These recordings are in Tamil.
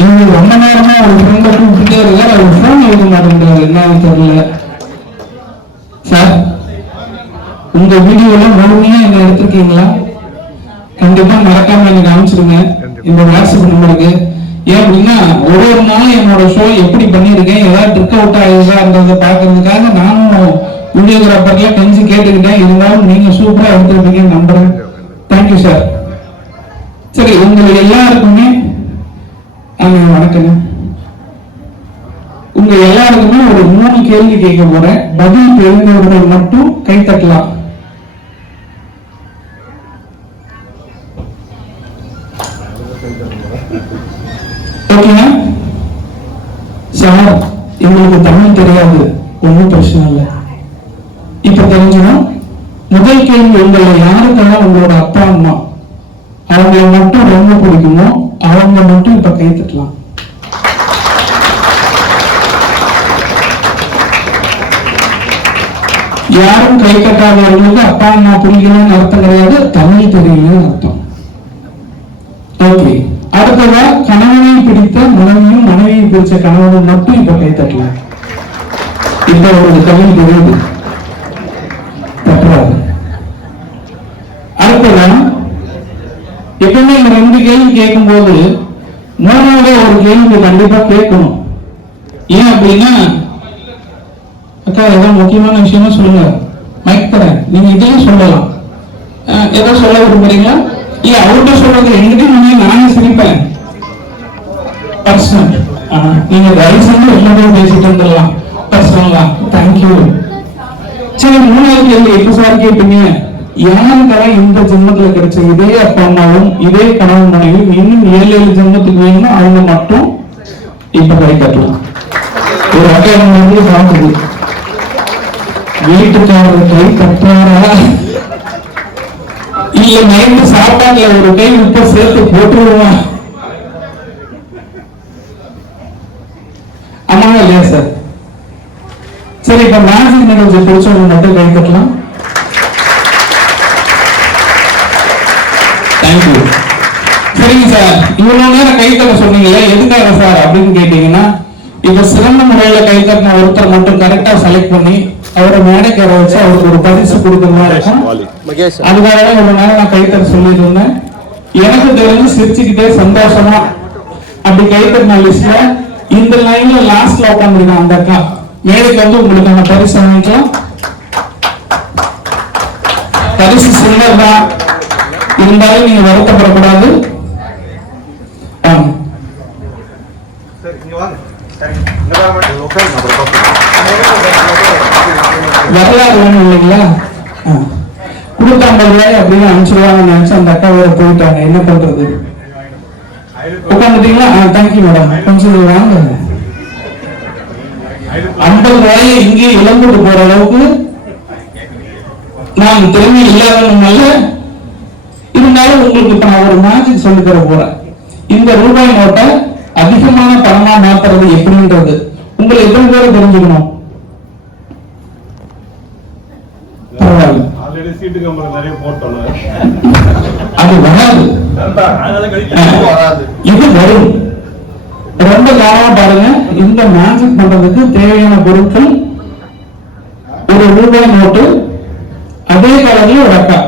இவங்க ரொம்ப நேரமா ஒரு ஃப்ரெண்டை கூப்பிட்டுட்டே இருக்காரு, அவர் போன் எழுத மாட்டேங்கிறாரு, என்னன்னு தெரியல. சார், உங்க வீடியோலாம் முழுமையா என்ன எடுத்திருக்கீங்களா? கண்டிப்பா மறக்காம எனக்கு அனுப்பிச்சிருங்க இந்த வாட்ஸ்அப் நம்பருக்கு. ஏன் அப்படின்னா ஒரு நாளும் என்னோட ஷோ எப்படி பண்ணியிருக்கேன், ஏதாவது ட்ரிக் அவுட் ஆகுதான்றதை பார்க்கறதுக்காக நானும் வீடியோகிராஃபர்ல கொஞ்சம் கேட்டுக்கிட்டேன். இருந்தாலும் நீங்க சூப்பரா எடுத்துருப்பீங்கன்னு நம்புறேன். Thank you sir. சரி, உங்களுக்கு எல்லாருக்குமே வணக்கம். உங்க எல்லாருக்குமே ஒரு 3 கேள்வி கேட்க போறேன். பதில் தெரிந்தவர்கள் மட்டும் கை தட்டலாம். ஓகேங்க சார், எங்களுக்கு தமிழ் தெரியாது, ஒன்றும் பிரச்சனை இல்லை. இப்ப தெரிஞ்சிடும். முதல் கேள்வி, உங்களை யாருக்கெல்லாம் உங்களோட அப்பா அம்மா அவங்களை மட்டும் ரொம்ப பிடிக்குமோ அவங்க மட்டும் இப்ப கை தட்டலாம். யாரும் கை கட்டாதவர்களுக்கு அப்பா அம்மா பிடிக்கணும்னு அர்த்தம் கிடையாது, தமிழ் தெரியலன்னு அர்த்தம். ஓகே, அடுத்ததா கணவனை பிடித்த மனைவியும் மனைவியை பிடிச்ச கணவனும் மட்டும் இப்ப கை தட்டலாம். இப்ப அவருக்கு தமிழ் தெரியுது, தட்டுறாரு. அடுத்ததா எப்பவுமே இந்த 2 கேள்வி கேட்கும் போது 3வது ஒரு கேள்வி கண்டிப்பா கேட்கணும். ஏன் அப்படின்னா, அக்கா ஏதோ முக்கியமான விஷயமா சொல்லுங்க, மைக் தரேன், நீங்க இதையும் சொல்லலாம். ஏதோ சொல்ல விரும்புறீங்களா? இல்ல அவர்கிட்ட சொல்றது எங்கிட்ட நானே சிரிப்பேன். பர்சனல் நீங்க தயவு செஞ்சு எல்லாரும் பேசிட்டு வந்துடலாம். பர்சனலா தேங்க்யூ. சரி, 3வது கேள்வி எப்ப சார் கேட்பீங்க? யாருக்கெல்லாம் இந்த ஜென்மத்துல கிடைச்ச இதே அப்பா அம்மாவும் இதே கணவன் மனைவியும் இன்னும் 7 ஜென்மத்துக்கு வேணும்னா அவங்க மட்டும் இப்ப கை கட்டலாம். ஒரு அக்கா வந்து சாப்பிடுது, வீட்டுக்காரர் கை கட்டுறாரா இல்ல நைட்டு சாப்பாட்டுல ஒரு கை உப்ப சேர்த்து போட்டுருவோமா? ஆமாங்க இல்லையா சார்? சரி, இப்ப மேஜிக் நிகழ்ச்சி பிடிச்சவங்க மட்டும் கை கட்டலாம். தேங்க்யூ. சரிங்க சார், இவ்வளவு நேரம் கை தட்ட சொன்னீங்களே, எதுக்காக சார் அப்படின்னு கேட்டீங்கன்னா, இப்ப சிறந்த முறையில கை தட்டின ஒருத்தர் மட்டும் கரெக்டா செலக்ட் பண்ணி அவரை மேடைக்கு வர வச்சு அவருக்கு ஒரு பரிசு கொடுக்கிற மாதிரி இருக்கும். அதுக்காக இவ்வளவு நேரம் நான் கை தட்ட சொல்லிட்டு இருந்தேன். எனக்கு தெரிஞ்சு சிரிச்சுக்கிட்டே சந்தோஷமா அப்படி கை தட்டின லிஸ்ட்ல இந்த லைன்ல லாஸ்ட்ல உட்காந்துருக்கான் அந்த அக்கா, மேடைக்கு வந்து உங்களுக்கான பரிசு வாங்கிக்கலாம். பரிசு சின்னதான் இருந்தாலும் நீங்க வருத்தப்படக்கூடாது. வரலாறு வேணும் இல்லைங்களா? கொடுத்த 50 ரூபாய் அப்படின்னு அனுப்பிச்சிருவாங்கன்னு நினைச்சு அந்த அக்கா வேற போயிட்டாங்க. என்ன பண்றது? உட்காந்துட்டீங்களா? Thank you madam. கொஞ்சம் வாங்க. 50 ரூபாயை இங்கே இழந்துட்டு போற அளவுக்கு நான் திறமை இல்லாதவங்க. இருந்தாலும் உங்களுக்கு இப்ப நான் ஒரு மேஜிக் சொல்லி தர போறேன். இந்த ரூபாய் நோட்டை அதிகமான பணமா மாத்துறது எப்படின்றது உங்களை எத்தனை பேர் தெரிஞ்சுக்கணும்? பரவாயில்ல, அது வராது, இது வரும். ரொம்ப கவனமா பாருங்க. இந்த மேஜிக் பண்றதுக்கு தேவையான பொருட்கள் ஒரு ரூபாய் நோட்டு, அதே கலர்ல ஒரு அக்கா.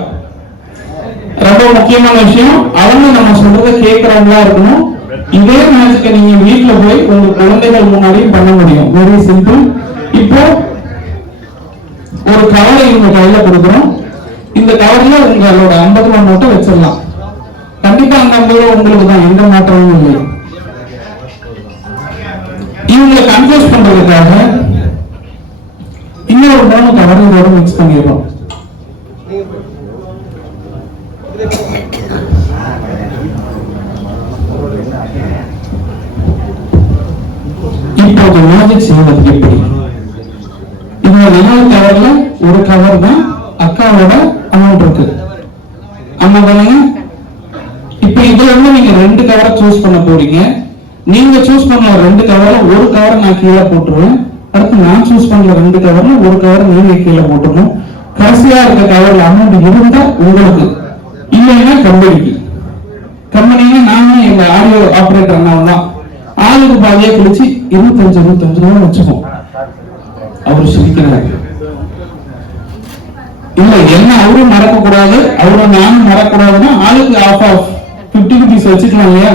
ரொம்ப முக்கியமான விஷயம், அவங்க நம்ம சொல்றதை கேட்கறவங்களா இருக்கணும். இதே மேஜிக்கை நீங்க வீட்டுல போய் உங்க குழந்தைகள் முன்னாடியும் பண்ண முடியும். Very simple. இப்போ ஒரு கவரை உங்க கையில கொடுக்குறோம். இந்த கவர்ல உங்களோட 50 ரூபாய் நோட்டை வச்சிடலாம். கண்டிப்பா அந்த 50 ரூபாய் உங்களுக்கு தான், எந்த மாற்றமும் இல்லை. இவங்களை கன்ஃபியூஸ் பண்றதுக்காக இன்னொரு 3 கவர் இதோட மிக்ஸ் பண்ணிடுறோம். இப்போது மேஜிக் செய்வது எப்படி? இந்த 4 கவர்ல ஒரு கவர் தான் அக்காவோட அமௌண்ட் இருக்கு. ஆமா தானே? இப்ப இதுல இருந்து நீங்க 2 கவரை சூஸ் பண்ண போறீங்க. நீங்க சூஸ் பண்ண 2 கவர்ல ஒரு கவரை நான் கீழே போட்டுருவேன். அடுத்து நான் சூஸ் பண்ண 2 கவர்ல ஒரு கவரை நீங்க கீழே போட்டுருணும். கடைசியா இருக்க கவர்ல அமௌண்ட் இருந்தா உங்களுக்கு, இல்லைன்னா கம்பெனிக்கு. கம்பெனினா நானும் எங்க ஆடியோ ஆபரேட்டர் அண்ணாவும் தான். ஆளுக்கு பாதியா கழிச்சு 25 ரூபா வச்சுப்போம். அவரு சிரிக்கிறாரு. இல்ல என்ன அவரும் மறக்க கூடாது, அவரும் நானும் மறக்கூடாதுன்னா ஆளுக்கு ஆஃப் 50 rupees வச்சுக்கலாம் இல்லையா?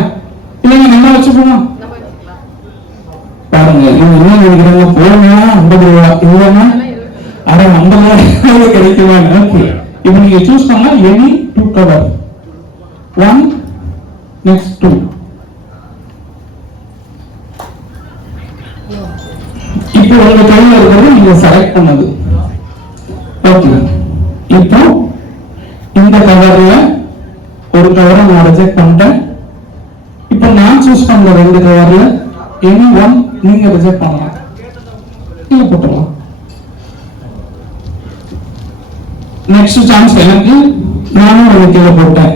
இல்லைங்க நம்ம வச்சுக்கோமா பாருங்க. இவங்க என்ன நினைக்கிறாங்க, போனா 50 ரூபா இல்லைன்னா 50 ரூபாய் கிடைக்குமா? ஓகே, இப்ப நீங்க சூஸ் பண்ணா எனி 2 cover 1 next 2. இப்போ உங்க கையில இருக்கிறது நீங்க செலக்ட் பண்ணது. ஓகே, இப்போ இந்த கவர்ல ஒரு கவரை நான் ரிஜெக்ட் பண்ணிட்டேன். இப்போ நான் சூஸ் பண்ண 2 கவர்ல எனி 1 நீங்க ரிஜெக்ட் பண்ணலாம், கீழே போட்டுடலாம். நெக்ஸ்ட் சான்ஸ் எனக்கு, நானும் ஒரு கீழே போட்டேன்.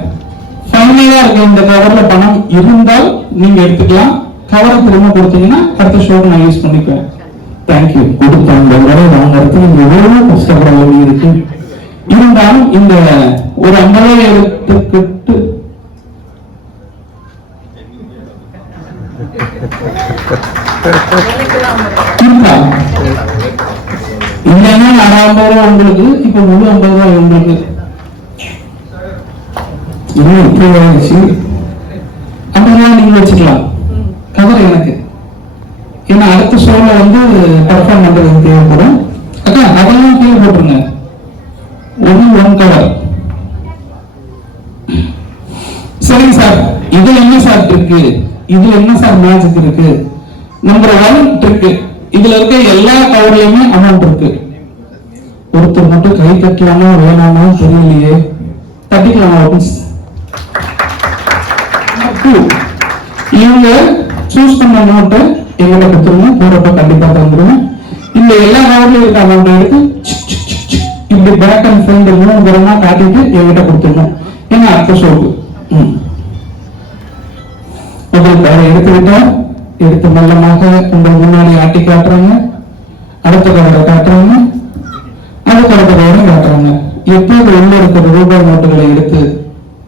ஃபைனலா இருக்க இந்த கவர்ல பணம் இருந்தால் நீங்க எடுத்துக்கலாம். கவரை திரும்ப கொடுத்தீங்கன்னா அடுத்த ஷோ நான் யூஸ் பண்ணிக்குவேன். தேங்க்யூ. கொடுத்தாங்க வாங்கறதுக்கு நீங்க எவ்வளவு கஷ்டப்பட வேண்டி இருக்கு. இருந்தாலும் இந்த ஒரு 50,000 இல்லைன்னா 50 ரூபா உங்களுக்கு, இப்ப முழு 50 ரூபாய் உங்களுக்கு. இன்னும் இப்போ ஆயிடுச்சு. 50 ரூபாய் நீங்க வச்சுக்கலாம், கவர் எனக்கு. ஏன்னா அடுத்த ஷோல வந்து பர்ஃபார்ம் பண்றதுக்கு தேவைப்படும். அக்கா அதெல்லாம் கீழே போட்டுருங்க. One cover. சரிங்க சார், இதுல என்ன சார் இருக்கு, இதுல என்ன சார் மேஜிக் இருக்கு? நம்பர் 1 இருக்கு, இதுல இருக்க எல்லா கவர்லயுமே அமௌண்ட் இருக்கு. ஒருத்தர் மட்டும் கை தட்டலாமா வேணாமா தெரியலையே, தட்டிக்கலாமா? இவங்க சூஸ் பண்ண அமௌண்ட் எங்கிட்ட கொடுத்துருங்க, போறப்ப கண்டிப்பா தந்துருங்க. இந்த எல்லா கவர்லயும் இருக்க அமௌண்ட் எடுத்து இப்படி பேக் அண்ட் ஃப்ரண்ட் 3 தரமா காட்டிட்டு எங்கிட்ட கொடுத்துருங்க. ஏன்னா அடுத்த ஷோக்கு முதல் கவரை எடுத்துக்கிட்டா எடுத்து மெல்லமாக உங்கள் முன்னாடி ஆட்டி காட்டுறாங்க. அடுத்த கவரை காட்டுறாங்க, அடுத்த கவரை காட்டுறாங்க. எப்போது உள்ள இருக்கிற ரூபாய் நோட்டுகளை எடுத்து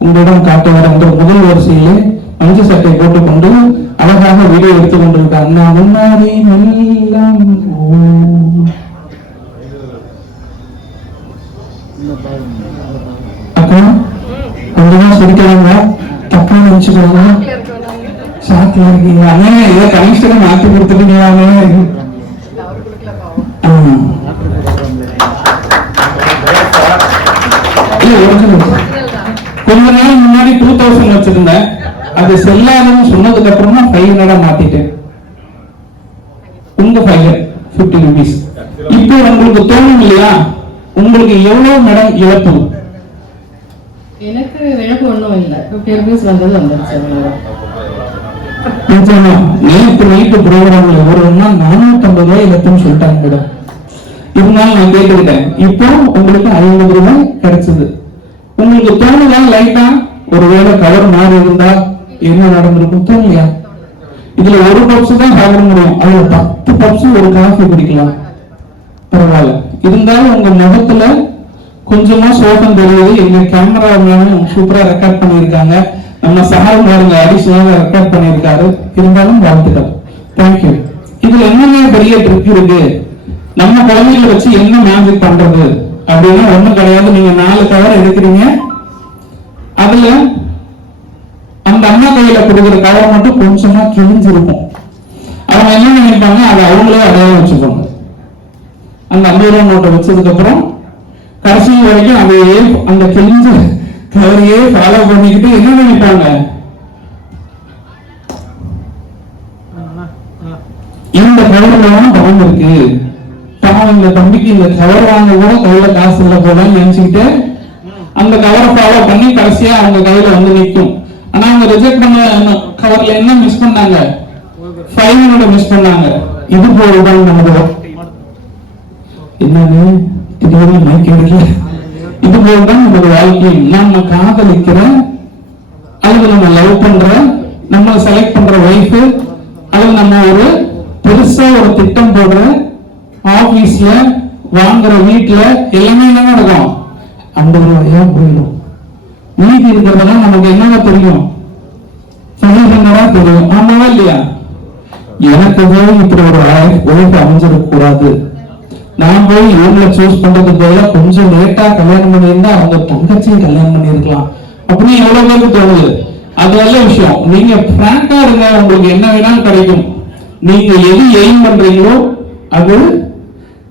உங்களிடம் காட்ட வர முதல் வரிசையிலே மஞ்ச சட்டை போட்டுக்கொண்டு அழகாக வீடியோ எடுத்துக் கொண்டிருக்காங்க. நான் முன்னாடி எல்லாம் அக்கா கொஞ்சமா சிரிக்கிறாங்க, தப்பா நினைச்சுக்கிறாங்க. சாத்தியா இருக்கீங்க அண்ணே, இதை கமிஷனை மாத்தி கொடுத்துட்டீங்களாமே. கொஞ்ச நாள் முன்னாடி 2000 வச்சிருந்தேன், அது செல்லாதுன்னு சொன்னதுக்கு அப்புறமா 500 மாத்திட்டேன். உங்க 50 ரூபீஸ். இப்போ உங்களுக்கு தோணும் இல்லையா, உங்களுக்கு எவ்வளவு மேடம் இழப்பு? எனக்கு இழப்பு ஒன்றும் இல்லை, 50 ரூபீஸ் வந்தது வந்துருச்சு. நேற்று நைட்டு ப்ரோக்ராம்ல வரும்னா 450 ரூபாய் இழப்புன்னு சொல்லிட்டாங்க மேடம். இருந்தாலும் நான் கேட்டுக்கிட்டேன், இப்போ உங்களுக்கு 50 ரூபாய் கிடைச்சது. உங்களுக்கு தோணுதா லைட்டா ஒருவேளை கவர் மாறி இருந்தா என்ன நடந்திருக்கும் தோணுலையா? இதுல ஒரு பப்ஸ் தான் சாப்பிட முடியும், அதுல 10 பப்ஸ் ஒரு காஃபி குடிக்கலாம், பரவாயில்ல. இருந்தாலும் உங்க முகத்துல கொஞ்சமா சோகம் தெரியுது. எங்க கேமரா சூப்பரா ரெக்கார்ட் பண்ணியிருக்காங்க, நம்ம சார் பாருங்க அடிஷனலா ரெக்கார்ட் பண்ணியிருக்காரு. இருந்தாலும் வாழ்த்துக்கள், தேங்க்யூ. இதுல என்னென்ன பெரிய ட்ரிக் இருக்கு, நம்ம குழந்தைகளை வச்சு என்ன மேஜிக் பண்றது அப்படின்னா ஒண்ணும் கிடையாது. நீங்க 4 கவர் எடுக்கிறீங்க, அதுல அந்த அம்மா கையில கொடுக்குற கவர் மட்டும் கொஞ்சமா கிழிஞ்சிருக்கும். அவங்க என்ன நினைப்பாங்க, அதை அவங்களே அடையாளம் வச்சுப்பாங்க. அந்த 50 ரூபா நோட்டை வச்சதுக்கு அப்புறம் கடைசி வரைக்கும் அதையே அந்த கிழிஞ்ச கவரையே ஃபாலோ பண்ணிக்கிட்டு என்ன நினைப்பாங்க, இந்த கவர்ல பணம் இருக்கு, பாவம் இந்த தம்பிக்கு இந்த கவர் வாங்க கூட கையில காசு இல்லை போல நினைச்சுக்கிட்டு அந்த கவரை ஃபாலோ பண்ணி கடைசியா அவங்க கையில வந்து நிற்கும். ஆனா அவங்க ரிஜெக்ட் பண்ண கவர்ல என்ன மிஸ் பண்ணாங்க, 500 மிஸ் பண்ணாங்க. இது போலதான் நமக்கு என்னன்னு திடீர்னு மைக்க. இது போலதான் நமது வாழ்க்கையில் நம்ம காதலிக்கிற அல்லது நம்ம லவ் பண்ற, நம்ம செலக்ட் பண்ற ஒய்ஃப், அல்லது நம்ம ஒரு பெருசா ஒரு திட்டம் போடுற, ஆபீஸ்ல வாங்குற, வீட்டுல எல்லாமே என்ன நடக்கும், 50 ரூபாயா போயிடும். மீதி இருக்கிறதெல்லாம் நமக்கு என்னவா தெரியும், தெரியும். ஆமாவா இல்லையா? எனக்கு போய் இப்படி ஒரு ஒய்ஃப் அமைஞ்சிருக்க கூடாது, நான் போய் இவங்களை சூஸ் பண்றதுக்கு பதிலாக கொஞ்சம் லேட்டா கல்யாணம் பண்ணியிருந்தா அவங்க தங்கச்சியும் கல்யாணம் பண்ணிருக்கலாம் அப்படின்னு எவ்வளவு பேருக்கு தோணுது. அது நல்ல விஷயம். நீங்க பிராங்கா இருங்க, உங்களுக்கு என்ன வேணாலும் கிடைக்கும். நீங்க எது எய்ம் பண்றீங்களோ அது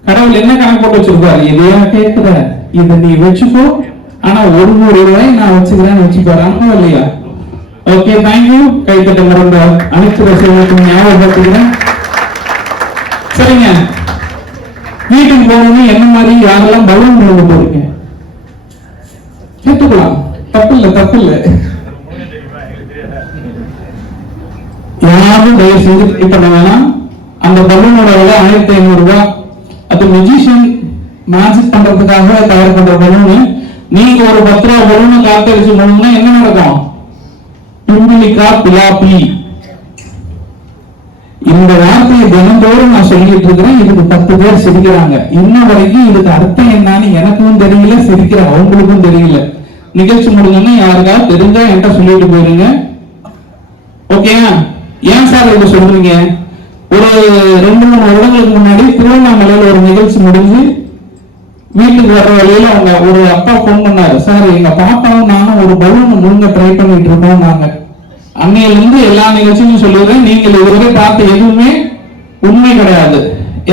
கடவுள் என்ன கணக்கு போட்டு வச்சிருப்பாரு, எதையா கேட்கிற இதை நீ வச்சுக்கோ, ஆனா ஒரு ரூபாய் நான் வச்சுக்கிறேன்னு வச்சுப்பாரு, இல்லையா? Okay, thank you. கைத்தட்ட மறந்த அனைத்து ரசிகர்களுக்கும் ஞாபகப்படுத்துகிறேன். சரிங்க, வீட்டுக்கு போகணும். என்ன மாதிரி யாரெல்லாம் பலூன் கொண்டு போறீங்க கேட்டுக்கலாம், தப்பு இல்லை, தப்பு இல்லை. யாரும் தயவு செஞ்சு ட்ரை பண்ண வேணாம். அந்த பலூனோட விலை 1500 ரூபாய். அது மெஜிஷியன் மேஜிக் பண்றதுக்காக தயார் பண்ற பலூனு. நீங்க ஒரு 10 ரூபாய் பலூனு காத்தடிச்சு போனோம்னா என்ன நடக்கும்? பிம்பிலிக்கா பிலாப்பி. இந்த வார்த்தையை தினந்தோறும் நான் சொல்லிட்டு இருக்கிறேன். இதுக்கு 10 பேர் சிரிக்கிறாங்க. இன்ன வரைக்கும் இதுக்கு அர்த்தம் என்னன்னு எனக்கும் தெரியல, சிரிக்கிற அவங்களுக்கும் தெரியல. நிகழ்ச்சி முடிஞ்சோன்னா யாருக்காவது தெரிஞ்சா என்கிட்ட சொல்லிட்டு போயிருங்க. ஓகேயா? ஏன் சார் இதை சொல்றீங்க? ஒரு 2-3 வருடங்களுக்கு முன்னாடி திருவண்ணாமலையில் ஒரு நிகழ்ச்சி முடிஞ்சு வீட்டுக்கு வர்ற வழியில அவங்க ஒரு அப்பா போன் பண்ணாரு, சார் எங்க பாப்பாவும் நானும் ஒரு பலூன் முழுங்க ட்ரை பண்ணிட்டு இருக்கோம். நாங்க அன்னையிலிருந்து எல்லா நிகழ்ச்சியும் சொல்லுறேன், நீங்கள் இதுவரை பார்த்த எதுவுமே உண்மை கிடையாது.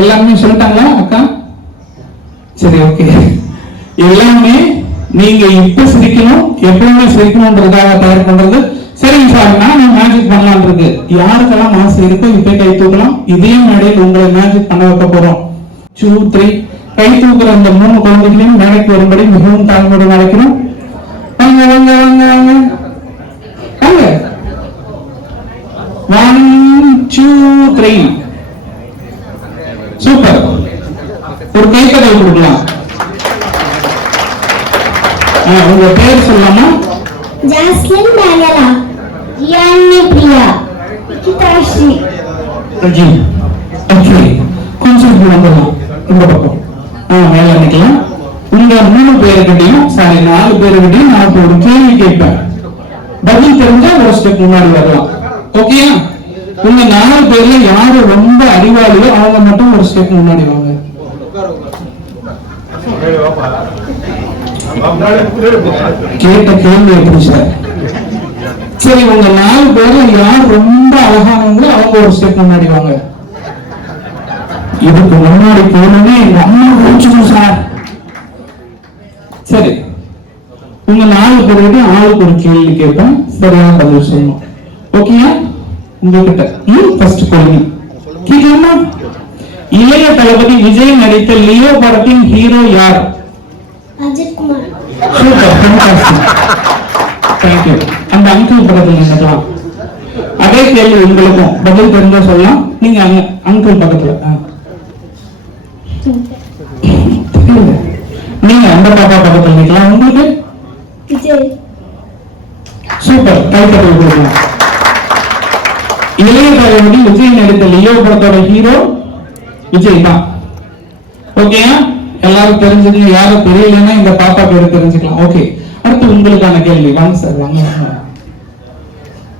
எல்லாமே சொல்லிட்டாங்களா அக்கா? சரி, ஓகே. எல்லாமே நீங்க இப்ப சிரிக்கணும், எப்பவுமே சிரிக்கணும்ன்றதுக்காக தயார் பண்றது. சரிங்க சார், நான் மேஜிக் பண்ணலாம் இருக்கு. யாருக்கெல்லாம் ஆசை இருக்கோ இப்ப கை தூக்கலாம். இதே மேடையில் உங்களை மேஜிக் பண்ண வைக்க போறோம். 2, 3 கை தூக்குற அந்த 3 குழந்தைகளையும் மேடைக்கு வரும்படி மிகவும் தாழ்மையுடன் அழைக்கிறோம். வாங்க வாங்க வாங்க வாங்க வாங்க. 1, 2, 3. சூப்பர். ஒரு கைத்தடவை கொடுக்கலாம். உங்க பேர் சொல்லலாமா? ஜாஸ்லின் மேனலா, ரியானி பிரியா, விக்கிதாஸ்ரீ. ஓகே, கொஞ்சம் வந்துடலாம் இந்த பக்கம். மேல நிக்கலாம். உங்க 3 பேருக்கிட்டையும், சாரி 4 பேருக்கிட்டையும் நான் ஒரு கேள்வி கேட்பேன். பதில் தெரிஞ்சா ஒரு ஸ்டெப் முன்னாடி வரலாம். ஓகேயா? உங்க 4 பேர்ல யாரு ரொம்ப அறிவாளியோ அவங்க மட்டும் ஒரு ஸ்டெப் முன்னாடி வாங்க. கேட்ட கேள்வி எப்படி சார்? சரி, உங்க 4 பேர்ல யார் ரொம்ப அழகானவங்களோ அவங்க ஒரு ஸ்டெப் முன்னாடி வாங்க. இதுக்கு முன்னாடி போனே எங்க அம்மா முடிச்சுக்கணும் சார். சரி, உங்க 4 பேருக்கு ஆளுக்கு ஒரு கேள்வி கேட்பேன், சரியான பதில் சொல்லணும். ஓகேயா? உங்ககிட்ட ஃபர்ஸ்ட் கேள்வி கேட்கலாமா? இளைய தளபதி விஜய் நடித்த லியோ படத்தின் ஹீரோ யார்? Ajith Kumar. Super, fantastic. Thank you. அந்த அங்கிள் பக்கத்துல நின்னுக்கலாம். அதே கேள்வி உங்களுக்கும் பதில் தெரிஞ்சா சொல்லலாம். நீங்க அங்கிள் பக்கத்துல, நீங்க அந்த பாப்பா பக்கத்துல நிக்கலாம். உங்களுக்கு விஜய். சூப்பர், கைத்தட்டல் கொடுக்கலாம். இளைய தளபதி விஜய் நடித்த லியோ படத்தோட ஹீரோ விஜய் தான். ஓகேயா? எல்லாரும் தெரிஞ்சுக்கணும். யாரும் தெரியலன்னா இந்த பாப்பா பேரு தெரிஞ்சுக்கலாம். ஓகே, அடுத்து உங்களுக்கான கேள்வி. வாங்க சார், வாங்க.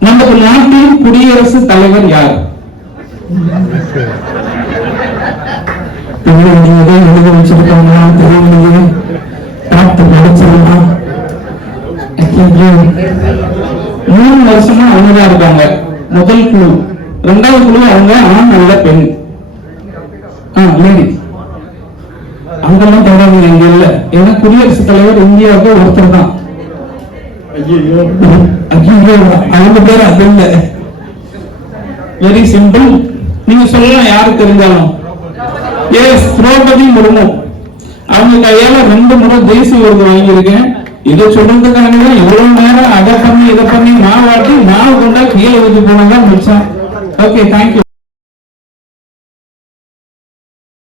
நமது நாட்டின் குடியரசுத் தலைவர் யார்? எழுத வச்சிருக்காங்க, தெரியலையே. பார்த்து படிச்சிருக்கோம். 3 வருஷமா அவங்கதான் இருக்காங்க. முதல் குழு. 2வது குழு அவங்க ஆண் அல்ல பெண். லேடி. அங்கெல்லாம் தொடர்ந்து இங்க இல்ல. ஏன்னா குடியரசுத் தலைவர் இந்தியாவுக்கு ஒருத்தர் தான். அவங்க பேர் அது இல்ல. Very simple. நீங்க சொல்லலாம் யாரு தெரிஞ்சாலும். எஸ், திரௌபதி முர்மு. அவங்க கையால 2 முறை தேசிய விருது வாங்கியிருக்கேன். இதை சொல்றதுக்காக எவ்வளவு நேரம் அதை பண்ணி இதை பண்ணி மாவாட்டி மாவு கொண்டா கீழே ஊற்றி போனதான் மிச்சம். Okay, thank you.